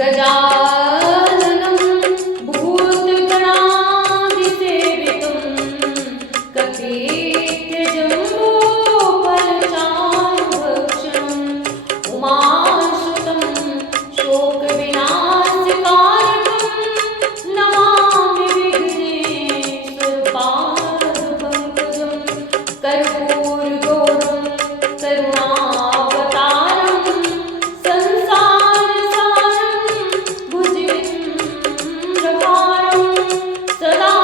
गजाननं भूतगणादिसेवितं कपीत्यजम्बूफलचारुभक्षणम् उमाश्रुतं शोकविनाशकारकं नमामि विघ्नेश्वरपादपङ्कजं कर्पूरगौरं करुणावतारं संसारसारं भुजगेन्द्रहारं सदा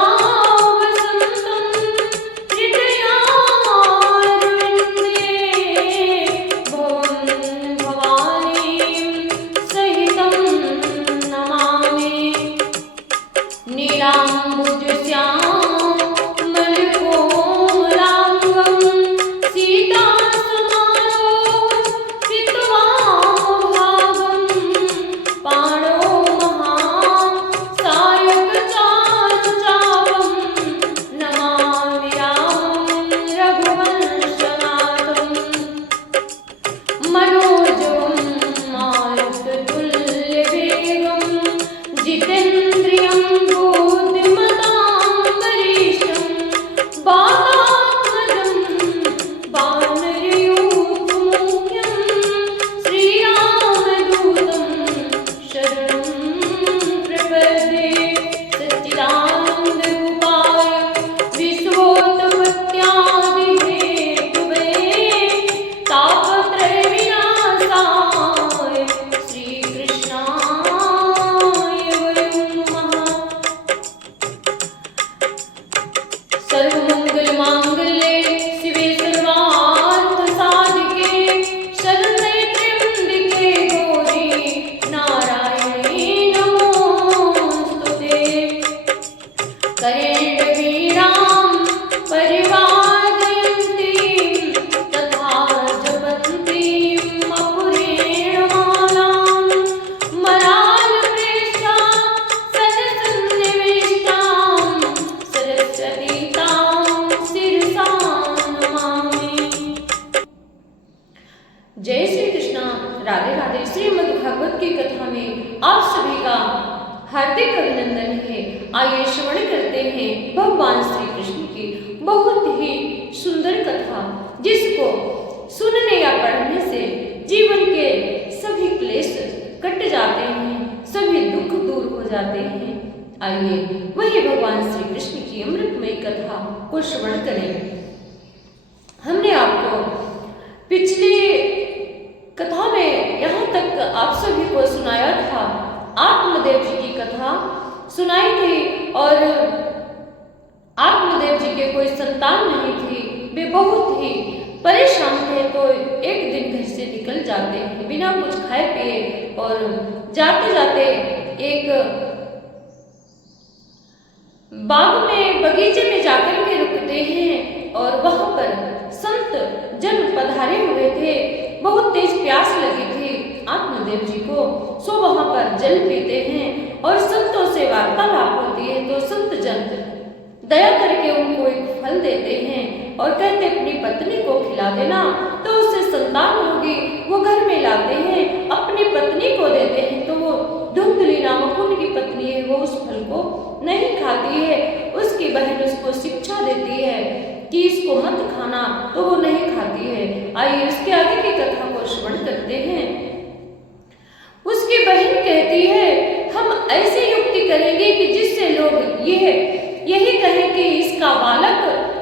वसन्तं हृदयारविन्दे भवं भवानीं सहितं नमामि नीलाम्बुजश्यामलकोमलाङ्गं सीतासमारोहितवामभागं पाणौ महासायकचारुचापं नमामि रामं रघुवंशनाथं मनोजवं मारुततुल्यवेगं जितेन्द्रियं बुद्धिमतां वरिष्ठं वातात्मजं वानरयूथमुख्यं श्रीरामदूतं शरणं प्रपद्ये सच्चिदानन्दरूपाय विश्वोत्पत्त्यादिहेतवे तापत्रयविनाशाय श्रीकृष्णाय वयं नमः। सर्वमङ्गलमाङ्गल्ये शिवे सर्वार्थसाधिके शरण्ये त्र्यम्बके गौरी नारायणी नमोऽस्तुते। करेणवीणां परिवादयन्तीं तथा जपन्तीं अपुरेणमालां मरालप्रेष्ठां सदसन्निविष्टां सरस्वतीतां शिरसा नमामि। जय श्री कृष्णा, राधे राधे। श्रीमद् भागवत की कथा में आप सभी का हार्दिक अभिनंदन है। आइए श्रवण करते हैं भगवान श्री कृष्ण की बहुत ही सुंदर कथा, जिसको सुनने या पढ़ने से जीवन के सभी क्लेश कट जाते हैं, सभी दुख दूर हो जाते हैं। आइए वही भगवान श्री कृष्ण की अमृतमयी कथा को श्रवण करें। हमने आपको पिछली कथा में यहाँ तक आप सभी को सुनाया था, आत्मदेव जी की कथा सुनाई थी। और आत्मदेव जी के कोई संतान नहीं थी, वे बहुत ही परेशान थे। तो एक दिन घर से निकल जाते हैं बिना कुछ खाए पिए, और जाते जाते एक बाग में, बगीचे में जाकर के रुकते हैं। और वहां पर संत जन पधारे हुए थे। बहुत तेज प्यास लगी थी आत्मदेव जी को, सो वहां पर जल पीते हैं और संतों से वार्तालाप होती है। तो संत जन दया करके उनको एक फल देते हैं और कहते अपनी पत्नी को खिला देना, तो उससे संतान होगी। वो घर में लाते हैं, अपनी पत्नी को देते हैं, तो वो धुंधली नामक उनकी पत्नी है, वो उस फल को नहीं खाती है। उसकी बहन उसको शिक्षा देती है कि इसको मत खाना, तो वो नहीं खाती है। आइए उसके आगे की कथा को श्रवण करते हैं। उसकी बहन कहती है, हम ऐसी युक्ति करेंगे कि जिससे लोग यही कहें कि इसका बालक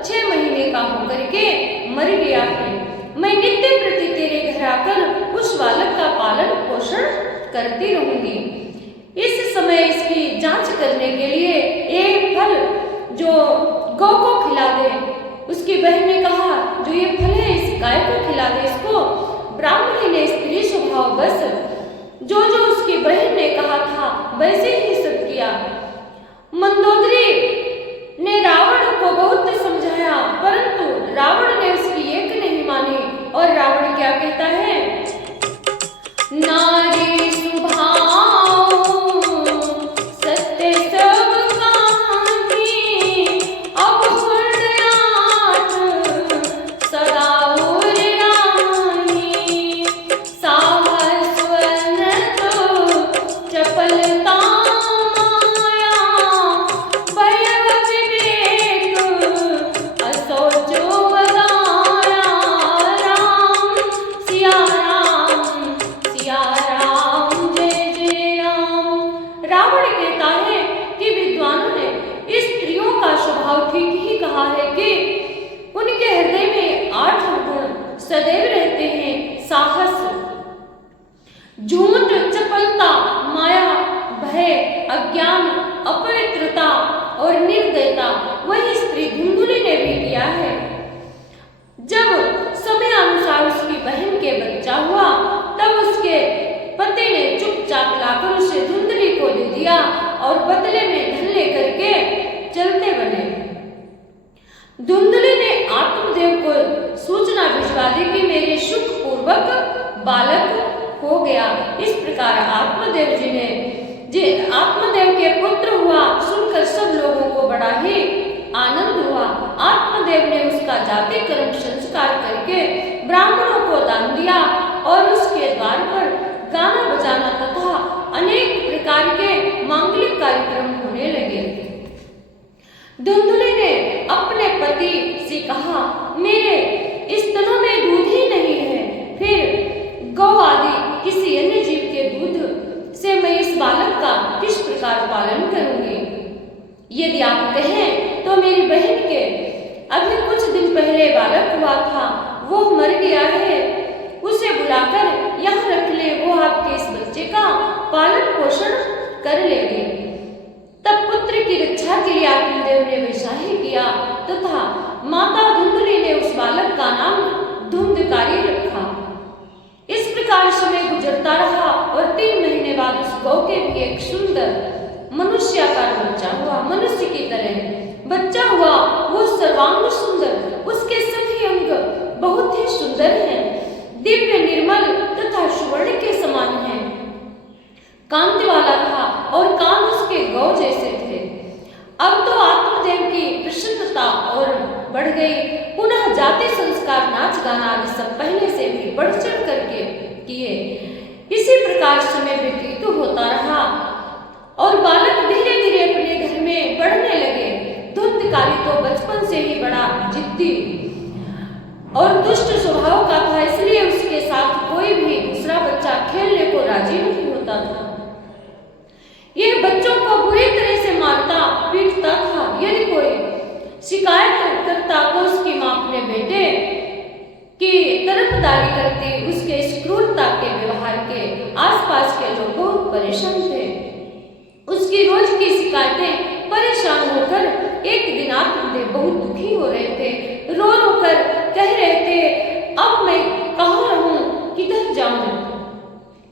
6 महीने का होकर के मर गया है। मैं नित्य प्रति तेरे घर आकर उस बालक का पालन पोषण करती रहूंगी। इस समय इसकी जांच करने के लिए एक फल जो गौ को खिला दे। उसकी बहन ने कहा, जो ये फल है इस गाय को खिला दे इसको। ब्राह्मणी ने स्त्री स्वभाव बस जो उसकी बहन ने कहा था वैसे ही सब किया। मंदोदरी ने रावण को बहुत समझाया, परंतु रावण ने उसकी एक नहीं मानी। और रावण क्या कहता है, नारी सुभाव सत्य सब कहानी, अब हृदयात सदा उर रानी, साहस वर्ण तो चप अज्ञान, अपवित्रता और निर्दयता वही स्त्री धुंधुली ने भी किया है। जब समय अनुसार उसकी बहन के बच्चा हुआ तब उसके पति ने चुपचाप लाकर उसे धुंधली को दे दिया और बदले में धन लेकर के चलते बने। धुंधली ने आत्मदेव को सूचना भिजवा दी कि मेरे सुख पूर्वक बालक हो गया। इस प्रकार आत्मदेव के पुत्र हुआ सुनकर सब लोगों को बड़ा ही आनंद हुआ। आत्मदेव ने उसका जाति कर्म संस्कार करके ब्राह्मणों को दान दिया और उसके द्वार पर गाना बजाना तथा अनेक प्रकार के मांगलिक कार्यक्रम होने लगे। धुंधली ने अपने पति से कहा, मेरे स्तनों में दूध ही नहीं है, फिर गौ आदि किसी अन्य जीव के दूध से मैं इस बालक का किस प्रकार पालन करूंगी? यदि आप कहें तो मेरी बहन के अभी कुछ दिन पहले बालक हुआ था, वो मर गया है, उसे बुलाकर यहाँ रख ले, वो आपके इस बच्चे का पालन पोषण कर लेगी। तब पुत्र की रक्षा के लिए आत्मदेव ने वैसा ही किया तथा माता धुंधली ने उस बालक का नाम धुंधकारी रखा। इस प्रकार समय गुजरता रहा और 3 महीने बाद उस गौ के भी एक सुंदर मनुष्याकार बच्चा हुआ। मनुष्य की तरह बच्चा हुआ, वो सर्वांग सुंदर, उसके सभी अंग बहुत ही सुंदर हैं, दिव्य निर्मल तथा सुवर्ण के समान हैं। कांति वाला था और कान उसके गौ जैसे थे। अब तो आत्मदेव की प्रसन्नता और बढ़ गई। पुनः जाति संस्कार, नाच गाना आदि सब पहले से भी बढ़ चढ़ करके किए। इसी प्रकार समय व्यतीत होता रहा और बालक धीरे धीरे अपने घर में बढ़ने लगे। धुंधकारी तो बचपन से ही बड़ा जिद्दी और दुष्ट स्वभाव का था, इसलिए उसके साथ कोई भी दूसरा बच्चा खेलने को राजी नहीं होता था। यह बच्चों को बुरी तरह से मारता पीटता था। यदि कोई शिकायत करता तो उसकी मां अपने बेटे की तरफदारी करती। उसके इस क्रूरता के व्यवहार के आसपास के लोग बहुत परेशान थे। उसकी रोज की शिकायतें परेशान होकर एक दिन आत्मदेव बहुत दुखी हो रहे थे। रो रो कर कह रहे थे, अब मैं कहाँ रहूं, किधर जाऊं?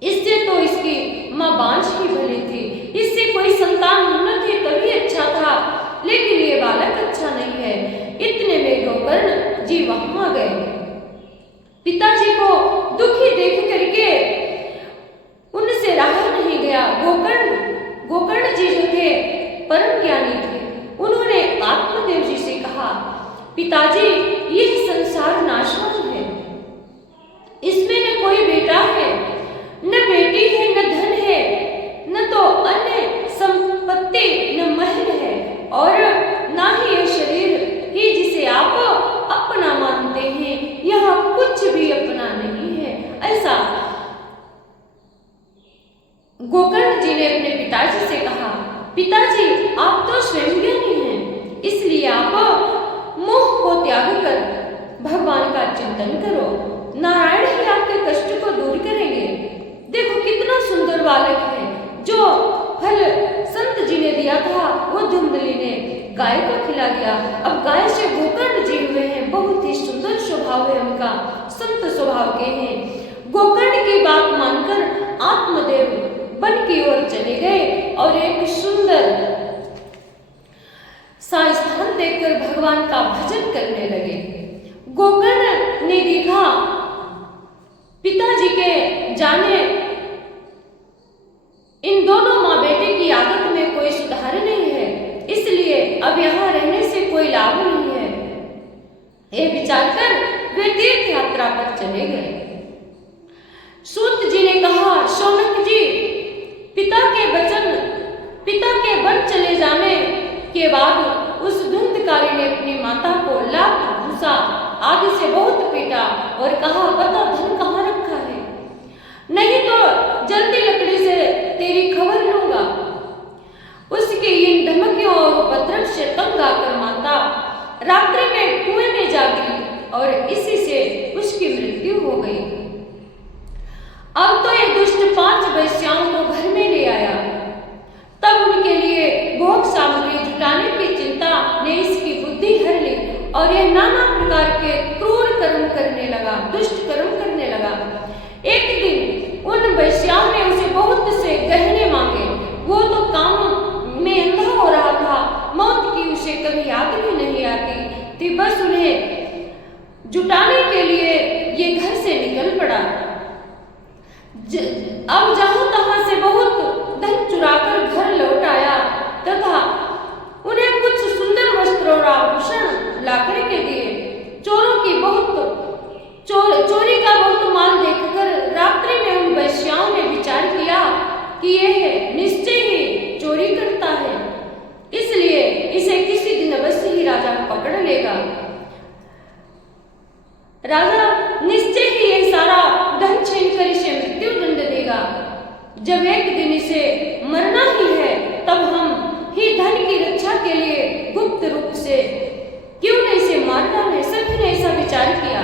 इससे तो इसकी माँ बांझ ही भली थी, इससे कोई संतान न थी तभी अच्छा था, लेकिन ये बालक अच्छा नहीं है। इतने में गोकर्ण जी वहां आ गए। पिताजी को दुखी देख करके उनसे रहा नहीं गया। गोकर्ण जी जो थे परम ज्ञानी थे। उन्होंने आत्मदेव जी से कहा, पिताजी यह संसार नाशवान है, इसमें न कोई बेटा है, न बेटी है, न धन है, न तो अन्य संपत्ति, न महल है, और ना ही यह शरीर ही जिसे आप अपना मानते हैं, यह कुछ भी अपना नहीं है। ऐसा गोकर्ण जी ने अपने पिताजी से कहा। पिताजी आप तो स्वयं ज्ञानी हैं, इसलिए आप मोह को त्याग कर भगवान का चिंतन करो, नारायण ही आपके कष्ट को दूर करेंगे। देखो कितना सुंदर बालक है, जो फल संत जी ने दिया था वो धुंधली ने गाय को खिला दिया। अब गाय से गोकर्ण जी हुए हैं, बहुत ही सुंदर स्वभाव है उनका, संत स्वभाव के हैं। गोकर्ण की बात मानकर आत्मदेव वन की ओर चले गए और एक सुंदर सा स्थान देखकर भगवान का भजन करने लगे। गोकर्ण ने देखा पिताजी के जाने इन दोनों माँ बेटे की आदत में कोई सुधार नहीं है, इसलिए अब यहाँ रहने से कोई लाभ नहीं है। यह विचार कर वे तीर्थ यात्रा पर चले गए। सूत जी ने कहा, शौनक जी, पिता के वन चले जाने के बाद उस धुंधकारी ने अपनी माता को लात घूसा आदि से बहुत पीटा और कहा, बता धन कहाँ रखा है, नहीं तो जल्दी लकड़ी से तेरी खबर लूंगा। उसकी इन धमकियों और उपद्रव से तंग आकर माता रात्रि में कुएं में जा गिरी और इसी से उसकी मृत्यु हो गई। अब तो ये दुष्ट 5 वैश्याओं को घर में ले आया। तब उनके नाना प्रकार के क्रूर कर्म करने लगा, दुष्ट कर्म करने लगा। एक दिन उन वैश्याओं ने उसे बहुत से गहने मांगे। वो तो काम में अंधा हो रहा था, मौत की उसे कभी याद भी नहीं आती थी। बस उन्हें जुटाने के लिए ये घर से निकल पड़ा। अब जहां तहां से बहुत धन चुराकर घर लौट आया तथा उन्हें कुछ सुंदर वस्त्र और आभूषण लाकर के दिए। चोरी का बहुत माल देखकर रात्रि में उन वैश्याओं ने विचार किया कि यह निश्चय ही चोरी करता है, इसलिए इसे किसी दिन अवश्य ही राजा पकड़ लेगा। राजा निश्चय ही यह सारा धन छीनकर इसे मृत्यु दंड देगा। जब एक दिन इसे मरना ही है तब हम ही धन की रक्षा के लिए गुप्त रूप से क्यों न इसे मार डालें। सभी ने ऐसा विचार किया।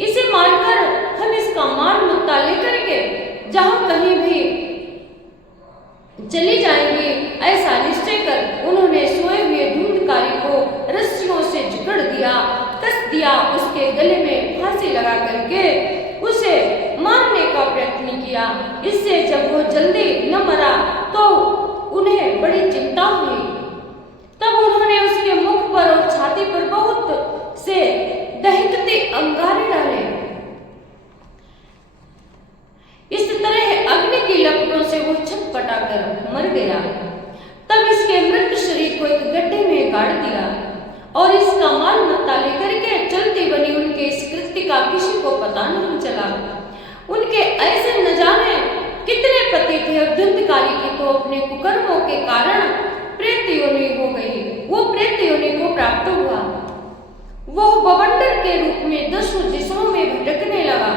इसे मारकर हम इसका माल मुक्ता लेकर के जहां कहीं भी चली जाएंगी, ऐसा निश्चय कर उन्होंने सोए हुए धुंधकारी को रस्सियों से जकड़ दिया, कस दिया, उसके गले में फांसी लगा करके उसे मारने का प्रयत्न किया। इससे जब वो जल्दी न मरा तो उन्हें बड़ी चिंता हुई। तब उन्होंने उसके मुख पर और छाती पर बहुत से दहकते अंगारे डाले। इस तरह अग्नि की लपटों से वो छटपटाकर मर गया। तब इसके मृत शरीर को एक गड्ढे में गाड़ दिया और इसका माल मत्ता लेकर के चलती बनी उनके इस कृत्य का किसी को पता नहीं चला। उनके ऐसे न जाने कितने पति थे और धुंधकारी की तो अपने कुकर्मों के कारण प्रेत योनि हो गई। वो प्रेत योनि को प्राप्त हुआ। वो बवंडर के रूप में 10 दिशाओं में भटकने लगा।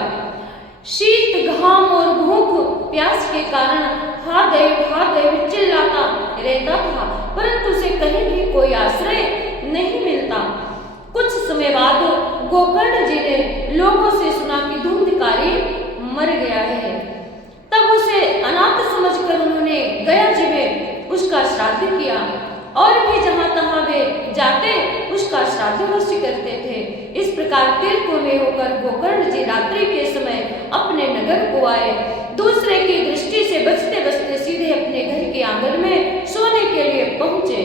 शीत, घाम और भूख प्यास के कारण हा देव चिल्लाता रहता था, परंतु उसे कहीं भी कोई आश्रय नहीं मिलता। कुछ समय बाद गोकर्ण जी ने लोगों से सुना कि धुंधकारी मर गया है। तब उसे अनाथ समझकर उन्होंने गया जी में उसका श्राद्ध किया और भी जहां तहां वे जाते उसका श्राद्ध अवश्य करते थे। इस प्रकार तीर्थों होकर गोकर्ण जी रात्रि के समय अपने नगर को आए। दूसरे की दृष्टि से बचते बचते सीधे अपने घर के आंगन में सोने के लिए पहुंचे।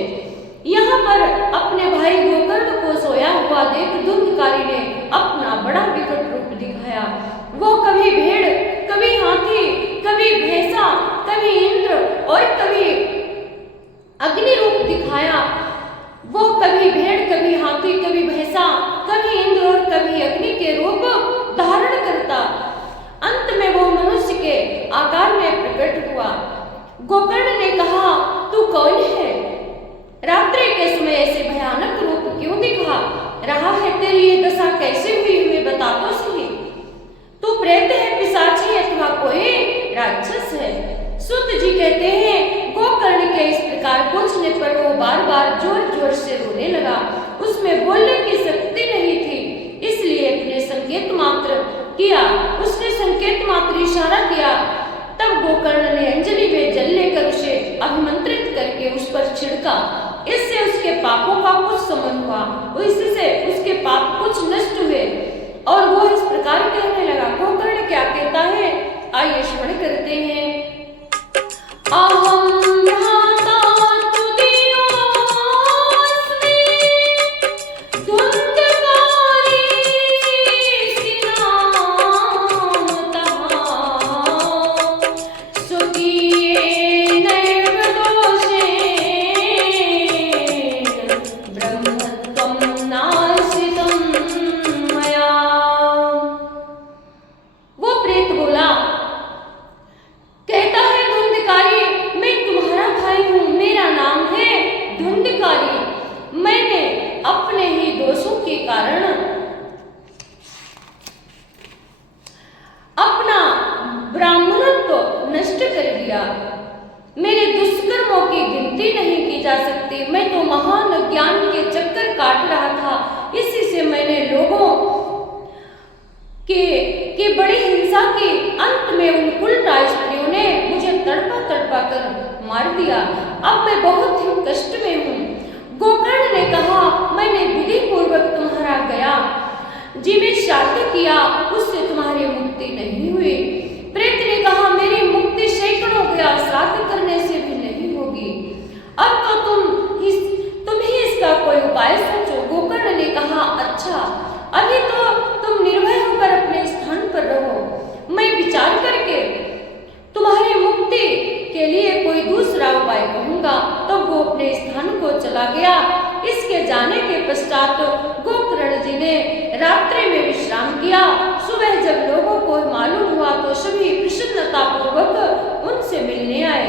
यहाँ पर अपने भाई गोकर्ण को सोया हुआ देख धुंधकारी ने अपना बड़ा विकट रूप दिखाया। वो कभी भेड़, कभी हाथी, कभी भैंसा, कभी इंद्र और कभी अग्नि रूप दिखाया। वो कभी भेड़, कभी हाथी, कभी भैंसा, कभी इंद्र और कभी अग्नि के रूप धारण करता। अंत में वो मनुष्य के आकार में प्रकट हुआ। गोकर्ण ने कहा, तू कौन है? रात्रि के समय ऐसे भयानक रूप क्यों दिखा रहा है? तेरी ये दशा कैसे हुई हमें बता तो सही। तू प्रेत है, पिशाच है अथवा कोई राक्षस है? सूत जी कहते हैं गोकर्ण के इस प्रकार पूछने पर वो बार बार जोर जोर से रोने लगा। उसमें बोलने की शक्ति नहीं थी, इसलिए अपने संकेत मात्र किया। उसने संकेत मात्र इशारा किया। तब गोकर्ण ने अंजलि में जल लेकर उसे अभिमंत्रित करके उस पर छिड़का। इससे उसके पापों का कुछ समन हुआ, इससे उसके पाप कुछ नष्ट हुए और वो इस प्रकार कहने लगा। गोकर्ण क्या कहता है, आइए श्रवण करते हैं। अहम भ्राता तुदियोऽस्मि धुंधकारी सिनामतः स्वकीयेनैव दोषेण ब्रह्मत्वं नाशितं मया। वो प्रेत बोला, कहता है धुंधकारी, मैं तुम्हारा भाई हूं, मेरा नाम है धुंधकारी। मैंने अपने ही दोषों के कारण अपना ब्राह्मणत्व नष्ट कर दिया। मेरे दुष्कर्मों की गिनती नहीं की जा सकती। मैं तो महान ज्ञान के चक्कर काट रहा था, इसी से मैंने लोगों के बड़ी हिंसा की अंत में उन कुलटा स्त्रियों ने मुझे तड़पा तड़पा कर मार दिया। अब मैं बहुत ही कष्ट में हूँ। गोकर्ण ने कहा, मैंने विधि पूर्वक तुम्हारा गया जी में श्राद्ध किया, उससे तुम्हारी मुक्ति नहीं हुई। प्रेत ने कहा, मेरी मुक्ति सैकड़ों गया श्राद्ध करने से भी नहीं होगी। अब तो तुम ही इसका कोई उपाय सोचो। गोकर्ण ने कहा, अच्छा, अभी तो तुम निर्भय होकर अपने स्थान पर रहो, मैं विचार करके तुम्हारी मुक्ति के लिए कोई दूसरा उपाय कहूंगा। तो वो अपने स्थान को चला गया। इसके जाने के पश्चात गोकर्ण जी ने रात्रि में विश्राम किया। सुबह जब लोगों को मालूम हुआ तो सभी प्रसन्नता पूर्वक उनसे मिलने आए।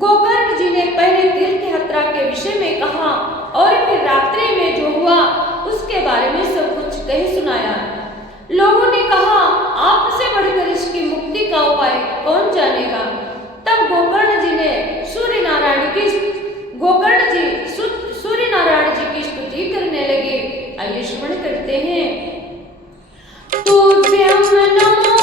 गोकर्ण जी ने पहले तीर्थ यात्रा के विषय में कहा और फिर रात्रि में जो हुआ उसके बारे में सब कुछ कह सुनाया। लोगों ने कहा, आपसे बढ़कर इसकी मुक्ति का उपाय कौन जानेगा। तब गोकर्ण जी सूर्यनारायण जी की स्तुति करने लगे। आइए श्रवण करते हैं। तुभ्यं नमो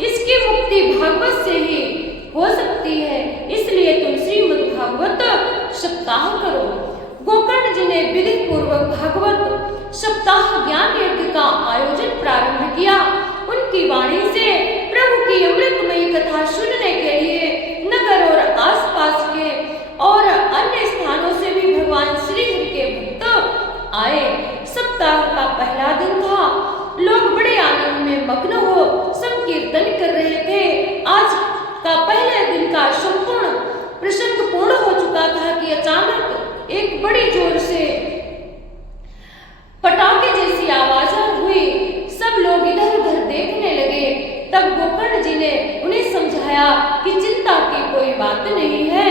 इसकी मुक्ति भागवत से ही हो सकती है, इसलिए तुम श्रीमद् भागवत सप्ताह करो। गोकर्ण जी ने विधि पूर्वक भागवत सप्ताह ज्ञान यज्ञ का आयोजन प्रारंभ किया। उनकी वाणी से प्रभु की अमृतमयी कथा सुनने के लिए नगर और आसपास के और अन्य स्थानों से भी भगवान श्री हरि के भक्त आए। सप्ताह का पहला दिन था। लोग बड़े आनंद में मग्न हो संकीर्तन कर रहे थे। आज का पहले दिन का संपूर्ण प्रसंग पूर्ण हो चुका था कि अचानक एक बड़ी जोर से पटाखे जैसी आवाज हुई। सब लोग इधर उधर देखने लगे। तब गोकर्ण जी ने उन्हें समझाया कि चिंता की कोई बात नहीं है।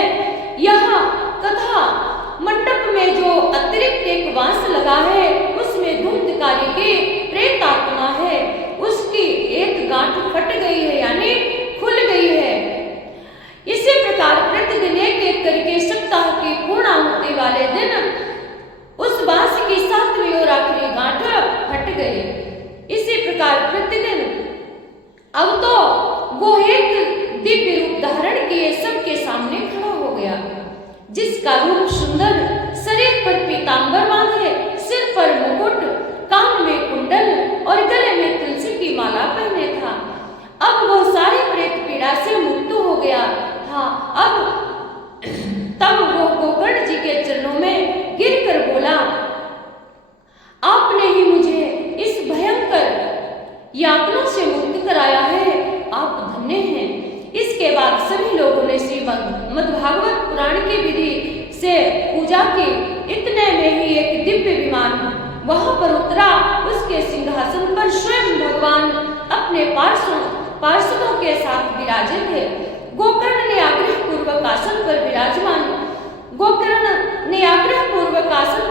यहाँ कथा मंडप में जो अतिरिक्त एक वांस लगा है उसमें धुंधकारी की प्रेत आत्मा है। उसकी एक गांठ फट गई है, यानी खुल गई है। इसी प्रकार प्रतिदिन एक एक करके सप्ताह की पूर्णाहुति वाले दिन उस बांस की 7वीं और आखिरी गांठ फट गई। इसी प्रकार प्रतिदिन अब तो वो एक दिव्य रूप धारण किए सबके सामने खड़ा हो गया, जिसका रूप सुंदर, शरीर पर पीतांबर बांधे, सिर पर मुकुट, कान में कुंडल और गले में तुलसी की माला पहने था। अब वो सारी प्रेत पीड़ा से मुक्त हो गया था। तब वो गोकर्ण जी के चरणों में गिरकर बोला, आपने ही मुझे इस भयंकर यातना से मुक्त कराया है, आप धन्य हैं। इसके बाद सभी लोगों ने श्रीमद्भागवत पुराण की विधि से पूजा की। इतने में ही एक दिव्य विमान वहां पर उतरा। उसके सिंहासन पर स्वयं भगवान अपने पार्षदों के साथ विराजे थे। गोकर्ण ने आग्रह पूर्वक आसन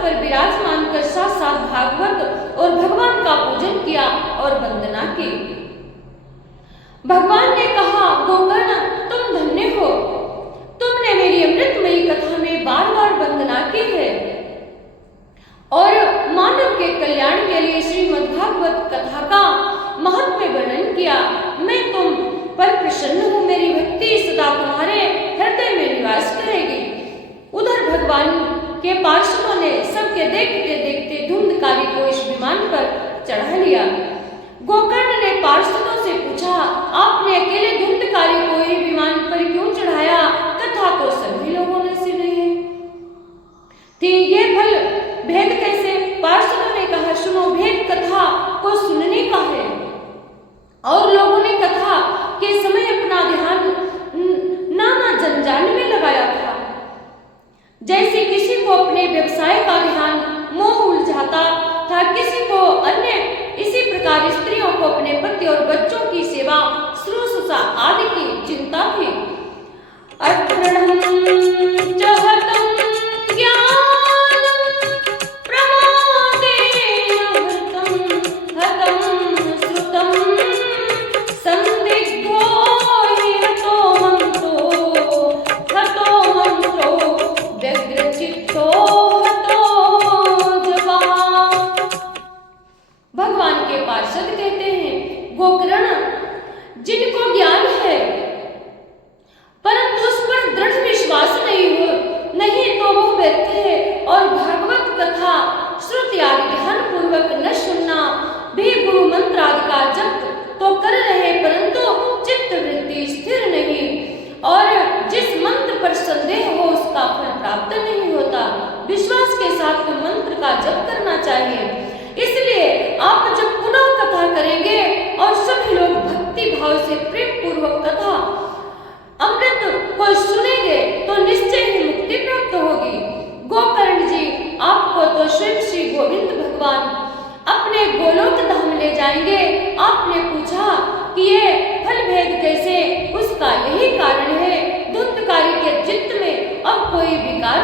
पर विराजमान कर साथ साथ भागवत और भगवान का पूजन किया और वंदना की। भगवान ने कहा, गोकर्ण तुम धन्य हो, तुमने मेरी अमृतमयी कथा में बार बार वंदना की है और मानव के कल्याण के लिए श्रीमद्भागवत कथा का महत्व वर्णन किया। मैं तुम पर प्रसन्न हूँ, मेरी भक्ति सदा तुम्हारे हृदय में निवास करेगी। उधर भगवान के पार्षदों ने सबके देखते देखते धुंधकारी को इस विमान पर चढ़ा लिया। गोकर्ण ने पार्षदों से पूछा, आपने अकेले धुंधकारी को ही विमान पर क्यों चढ़ाया? कथा तो सभी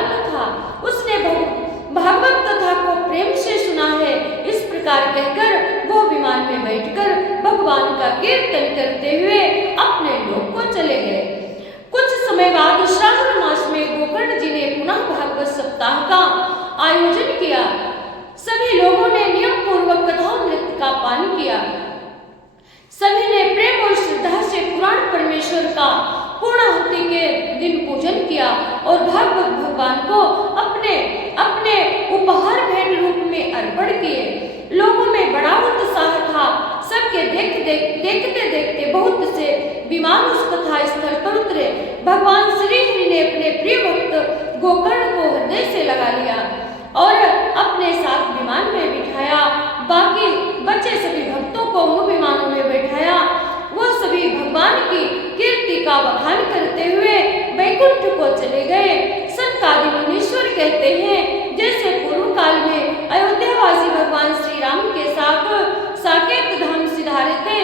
तैयार न था। उसने भागवत कथा को प्रेम से सुना है। इस प्रकार कहकर वो विमान में बैठकर भगवान का कीर्तन करते हुए अपने लोक को चले गए। कुछ समय बाद श्रावण मास में गोकर्ण जी ने पुनः भागवत सप्ताह का आयोजन किया। सभी लोगों ने नियम पूर्वक कथामृत का पान किया। सभी ने प्रेम और श्रद्धा से पुराण परमेश्वर का पूर्णाहुति के दिन पूजन किया और भागवत भगवान को अपने अपने उपहार भेंट रूप में अर्पण किए। लोगों में बड़ा उत्साह था। सबके देखते देखते बहुत से विमान उस कथा स्थल पर उतरे। भगवान श्री हरि ने अपने प्रिय भक्त गोकर्ण को हृदय से लगा लिया और अपने साथ विमान में बिठाया। बाकी बचे सभी भक्तों को उन विमानों में बैठाया। वो सभी भगवान की कीर्ति का बखान करते हुए वैकुंठ को चले गए। सनकादि मुनीश्वर कहते हैं, जैसे पूर्व काल में अयोध्यावासी भगवान श्री राम के साथ साकेत धाम सिधारे थे,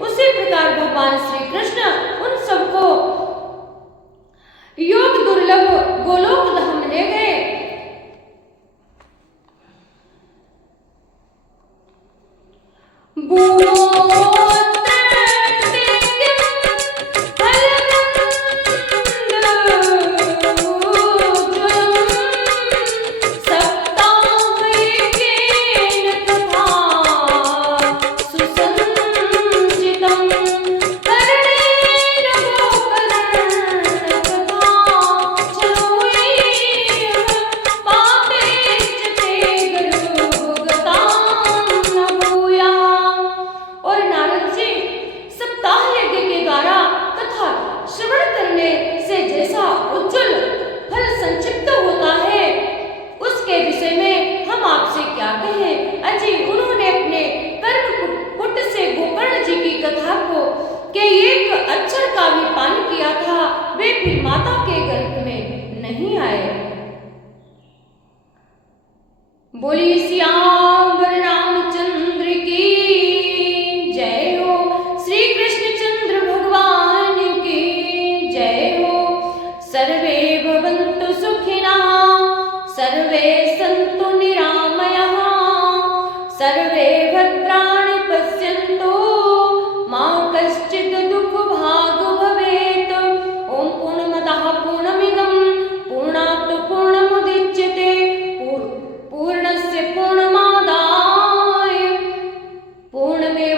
उसी प्रकार भगवान श्री कृष्ण उन सबको योग दुर्लभ गोलोक धाम ले गए। बोली सियावर रामचंद्र की जय हो, श्री कृष्णचंद्र भगवान की जय हो। सर्वे भवन्तु सुखिनः, सर्वे सन्तु निरामयः, सर्वे भद्राणि पश्यन्तु, मा कश्चित् दुःखभाग् भवेत्। ओम पूर्णमदः पूर्णमिदं पूर्णात् पूर्णमुदच्यते पूर्णस्य पूर्णमादाय पूर्णमेवावशिष्यते।